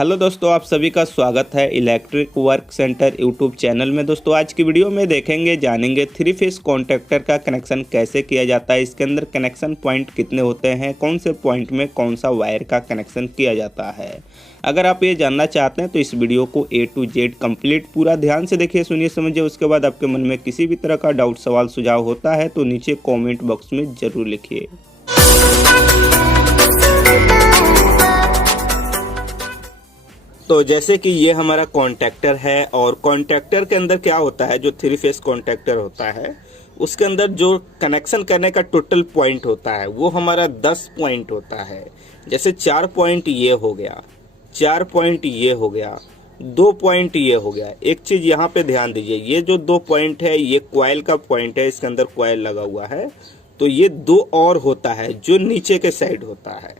Hello दोस्तों, आप सभी का स्वागत है electric work centre YouTube channel में। दोस्तों आज की वीडियो में देखेंगे जानेंगे थ्री फेस कॉन्टैक्टर का कनेक्शन कैसे किया जाता है, इसके अंदर कनेक्शन पॉइंट कितने होते हैं, कौन से पॉइंट में कौन सा वायर का कनेक्शन किया जाता है। अगर आप ये जानना चाहते हैं तो इस वीडियो को A to Z कंप्लीट पूरा ध्यान से देखिए, सुनिए, समझिए। उसके बाद आपके मन में किसी भी तरह का डाउट सवाल सुझाव होता है तो नीचे कॉमेंट बॉक्स में ज़रूर लिखिए। तो जैसे कि ये हमारा कॉन्टैक्टर है और कॉन्टैक्टर के अंदर क्या होता है, जो थ्री फेस कॉन्टैक्टर होता है उसके अंदर जो कनेक्शन करने का टोटल पॉइंट होता है वो हमारा 10 पॉइंट होता है। जैसे 4 पॉइंट ये हो गया, 4 पॉइंट ये हो गया, 2 पॉइंट ये हो गया। एक चीज यहाँ पे ध्यान दीजिए, ये जो 2 पॉइंट है ये कॉइल का पॉइंट है, इसके अंदर कॉइल लगा हुआ है। तो ये 2 और होता है जो नीचे के साइड होता है।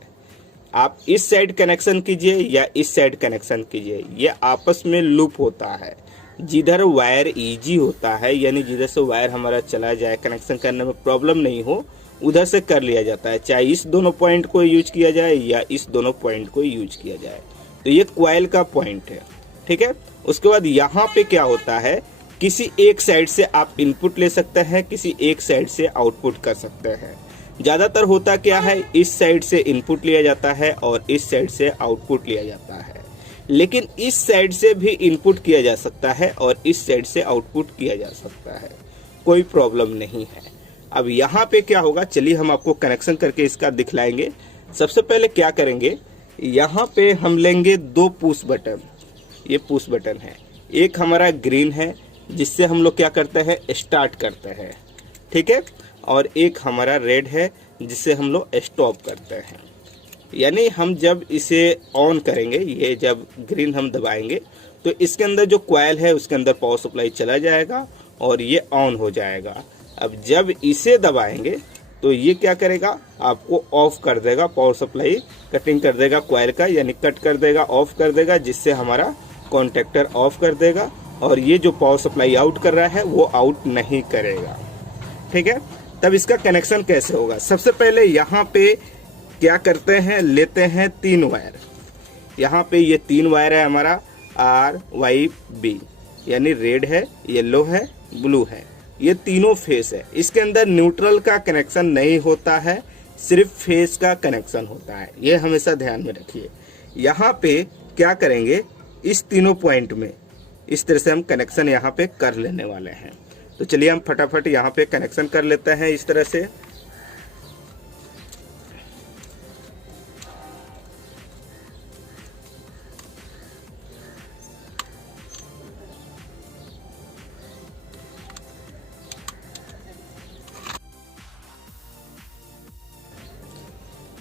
आप इस साइड कनेक्शन कीजिए या इस साइड कनेक्शन कीजिए, ये आपस में लूप होता है। जिधर वायर इजी होता है, यानी जिधर से वायर हमारा चला जाए, कनेक्शन करने में प्रॉब्लम नहीं हो, उधर से कर लिया जाता है। चाहे इस दोनों पॉइंट को यूज किया जाए या इस दोनों पॉइंट को यूज किया जाए। तो ये कॉइल का पॉइंट है, ठीक है। उसके बाद यहाँ पे क्या होता है, किसी एक साइड से आप इनपुट ले सकते हैं, किसी एक साइड से आउटपुट कर सकते हैं। ज़्यादातर होता क्या है, इस साइड से इनपुट लिया जाता है और इस साइड से आउटपुट लिया जाता है। लेकिन इस साइड से भी इनपुट किया जा सकता है और इस साइड से आउटपुट किया जा सकता है, कोई प्रॉब्लम नहीं है। अब यहाँ पे क्या होगा, चलिए हम आपको कनेक्शन करके इसका दिखलाएंगे। सबसे पहले क्या करेंगे, यहाँ पे हम लेंगे 2 पुश बटन। ये पुश बटन है, एक हमारा ग्रीन है जिससे हम लोग क्या करते हैं, स्टार्ट करते हैं, ठीक है, और एक हमारा रेड है जिससे हम लोग स्टॉप करते हैं। यानी हम जब इसे ऑन करेंगे, ये जब ग्रीन हम दबाएंगे तो इसके अंदर जो कॉइल है उसके अंदर पावर सप्लाई चला जाएगा और ये ऑन हो जाएगा। अब जब इसे दबाएंगे तो ये क्या करेगा, आपको ऑफ कर देगा, पावर सप्लाई कटिंग कर देगा कॉइल का, यानी कट कर देगा, ऑफ कर देगा, जिससे हमारा कॉन्टैक्टर ऑफ कर देगा और ये जो पावर सप्लाई आउट कर रहा है वो आउट नहीं करेगा, ठीक है। तब इसका कनेक्शन कैसे होगा, सबसे पहले यहाँ पे क्या करते हैं, लेते हैं 3 वायर। यहाँ पे ये 3 वायर है हमारा RYB, यानी रेड है, येलो है, ब्लू है, ये तीनों फेस है। इसके अंदर न्यूट्रल का कनेक्शन नहीं होता है, सिर्फ फेस का कनेक्शन होता है, ये हमेशा ध्यान में रखिए। यहाँ पे क्या करेंगे, इस तीनों पॉइंट में इस तरह से हम कनेक्शन यहाँ पे कर लेने वाले हैं। तो चलिए हम फटाफट यहाँ पे कनेक्शन कर लेते हैं इस तरह से।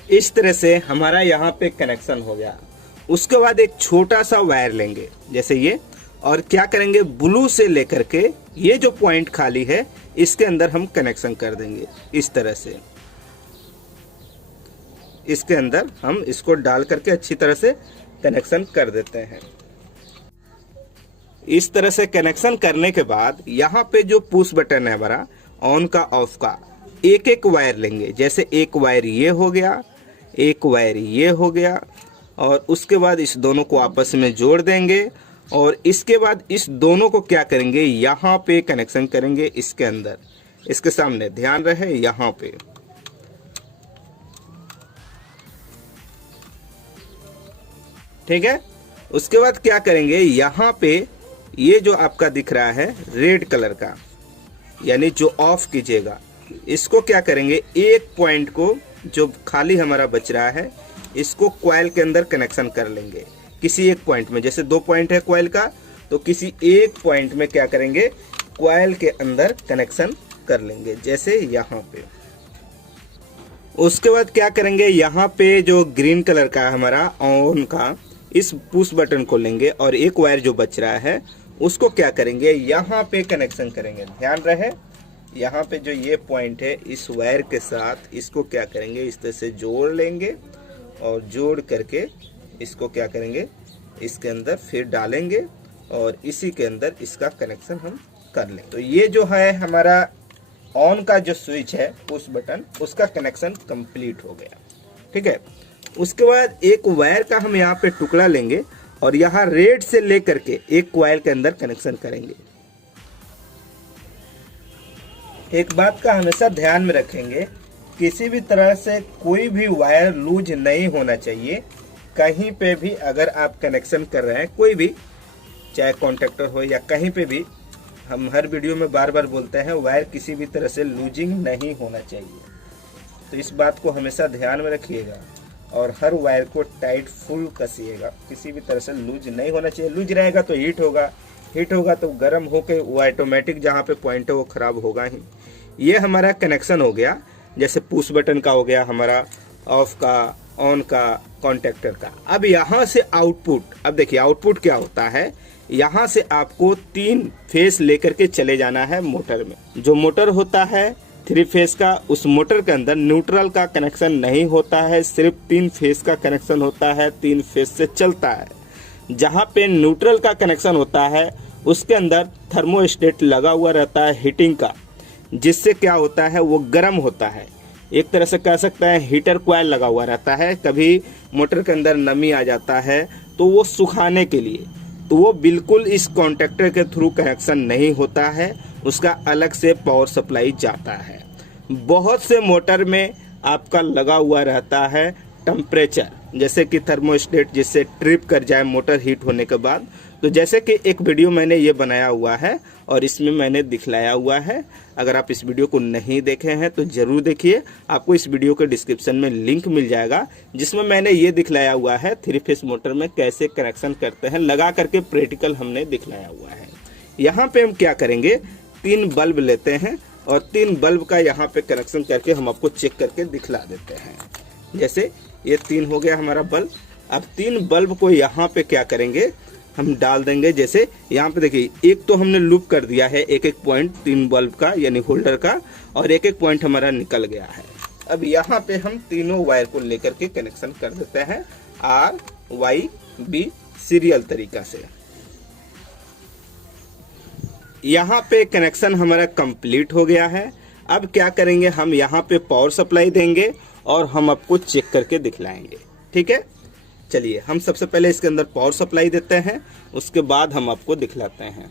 इस तरह से हमारा यहाँ पे कनेक्शन हो गया। उसके बाद एक छोटा सा वायर लेंगे जैसे ये, और क्या करेंगे, ब्लू से लेकर के ये जो पॉइंट खाली है इसके अंदर हम कनेक्शन कर देंगे। इस तरह से इसके अंदर हम इसको डाल करके अच्छी तरह से कनेक्शन कर देते हैं। इस तरह से कनेक्शन करने के बाद यहाँ पे जो पुश बटन है हमारा ऑन का ऑफ का, एक एक वायर लेंगे। जैसे एक वायर ये हो गया, एक वायर ये हो गया, और उसके बाद इस दोनों को आपस में जोड़ देंगे और इसके बाद इस दोनों को क्या करेंगे, यहाँ पे कनेक्शन करेंगे इसके अंदर, इसके सामने ध्यान रहे यहाँ पे। ठीक है, उसके बाद क्या करेंगे, यहाँ पे ये जो आपका दिख रहा है रेड कलर का, यानी जो ऑफ कीजिएगा, इसको क्या करेंगे, एक पॉइंट को जो खाली हमारा बच रहा है इसको कॉइल के अंदर कनेक्शन कर लेंगे किसी एक पॉइंट में। जैसे 2 पॉइंट है कॉइल का, तो किसी एक पॉइंट में क्या करेंगे, कॉइल के अंदर कनेक्शन कर लेंगे, जैसे यहाँ पे। उसके बाद क्या करेंगे, यहाँ पे जो ग्रीन कलर का हमारा ऑन का, इस पुश बटन को लेंगे और एक वायर जो बच रहा है उसको क्या करेंगे, यहाँ पे कनेक्शन करेंगे। ध्यान रहे, यहाँ पे जो ये पॉइंट है इस वायर के साथ इसको क्या करेंगे, इस तरह से जोड़ लेंगे और जोड़ करके इसको क्या करेंगे, इसके अंदर फिर डालेंगे और इसी के अंदर इसका कनेक्शन हम कर लेंगे। तो ये जो है हमारा ऑन का जो स्विच है पुश बटन, उसका कनेक्शन कंप्लीट हो गया, ठीक है। उसके बाद एक वायर का हम यहाँ पे टुकड़ा लेंगे और यहाँ रेड से लेकर के एक कॉइल के अंदर कनेक्शन करेंगे। एक बात का हमेशा ध्यान में रखेंगे, किसी भी तरह से कोई भी वायर लूज नहीं होना चाहिए। कहीं पे भी अगर आप कनेक्शन कर रहे हैं, कोई भी, चाहे कॉन्टैक्टर हो या कहीं पे भी, हम हर वीडियो में बार बार बोलते हैं वायर किसी भी तरह से लूजिंग नहीं होना चाहिए। तो इस बात को हमेशा ध्यान में रखिएगा और हर वायर को टाइट फुल कसिएगा। किसी भी तरह से लूज नहीं होना चाहिए। लूज रहेगा तो हीट होगा, हीट होगा तो गर्म होकर वो ऑटोमेटिक जहाँ पे पॉइंट है वो खराब होगा ही। ये हमारा कनेक्शन हो गया, जैसे पुश बटन का हो गया हमारा, ऑफ का, ऑन का, कॉन्टैक्टर का। अब यहाँ से आउटपुट, अब देखिए आउटपुट क्या होता है। यहाँ से आपको 3 फेस लेकर के चले जाना है मोटर में। जो मोटर होता है 3 फेस का, उस मोटर के अंदर न्यूट्रल का कनेक्शन नहीं होता है, सिर्फ 3 फेस का कनेक्शन होता है, 3 फेस से चलता है। जहाँ पे न्यूट्रल का कनेक्शन होता है उसके अंदर थर्मोस्टेट लगा हुआ रहता है हीटिंग का, जिससे क्या होता है वो गर्म होता है। एक तरह से कह सकते हैं हीटर कॉइल लगा हुआ रहता है। कभी मोटर के अंदर नमी आ जाता है तो वो सुखाने के लिए, तो वो बिल्कुल इस कॉन्टैक्टर के थ्रू कनेक्शन नहीं होता है, उसका अलग से पावर सप्लाई जाता है। बहुत से मोटर में आपका लगा हुआ रहता है टेम्परेचर, जैसे कि थर्मोस्टेट, जिससे ट्रिप कर जाए मोटर हीट होने के बाद। तो जैसे कि एक वीडियो मैंने ये बनाया हुआ है और इसमें मैंने दिखलाया हुआ है। अगर आप इस वीडियो को नहीं देखे हैं तो जरूर देखिए, आपको इस वीडियो के डिस्क्रिप्शन में लिंक मिल जाएगा, जिसमें मैंने ये दिखलाया हुआ है 3 फेस मोटर में कैसे कनेक्शन करते हैं, लगा करके प्रैक्टिकल हमने दिखलाया हुआ है। यहाँ पे हम क्या करेंगे, 3 बल्ब लेते हैं और 3 बल्ब का यहाँ पे कनेक्शन करके हम आपको चेक करके दिखला देते हैं। जैसे ये 3 हो गया हमारा बल्ब। अब 3 बल्ब को यहाँ पे क्या करेंगे, हम डाल देंगे। जैसे यहाँ पे देखिए, एक तो हमने लूप कर दिया है, एक पॉइंट 3 बल्ब का यानी होल्डर का, और एक पॉइंट हमारा निकल गया है। अब यहाँ पे हम तीनों वायर को लेकर के कनेक्शन कर देते हैं RYB सीरियल तरीका से। यहाँ पे कनेक्शन हमारा कंप्लीट हो गया है। अब क्या करेंगे, हम यहाँ पे पावर सप्लाई देंगे और हम आपको चेक करके दिखलाएंगे। ठीक है, चलिए हम सबसे पहले इसके अंदर पावर सप्लाई देते हैं, उसके बाद हम आपको दिखलाते हैं।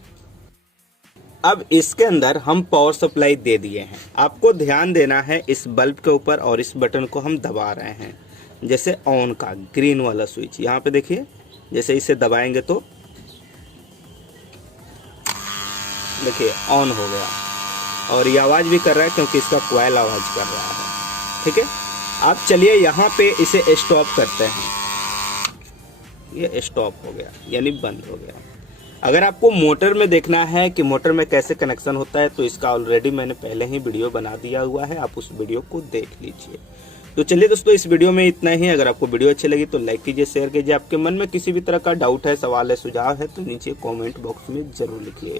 अब इसके अंदर हम पावर सप्लाई दे दिए हैं। आपको ध्यान देना है इस बल्ब के ऊपर, और इस बटन को हम दबा रहे हैं, जैसे ऑन का ग्रीन वाला स्विच। यहाँ पे देखिए, जैसे इसे दबाएंगे तो देखिए ऑन हो गया, और ये आवाज भी कर रहा है क्योंकि इसका कॉइल आवाज कर रहा है। ठीक है, अब चलिए यहाँ पे इसे स्टॉप करते हैं। ये स्टॉप हो गया यानी बंद हो गया। अगर आपको मोटर में देखना है कि मोटर में कैसे कनेक्शन होता है, तो इसका ऑलरेडी मैंने पहले ही वीडियो बना दिया हुआ है, आप उस वीडियो को देख लीजिए। तो चलिए दोस्तों, इस वीडियो में इतना ही। अगर आपको वीडियो अच्छी लगी तो लाइक कीजिए, शेयर कीजिए। आपके मन में किसी भी तरह का डाउट है, सवाल है, सुझाव है तो नीचे कमेंट बॉक्स में जरूर लिखिए।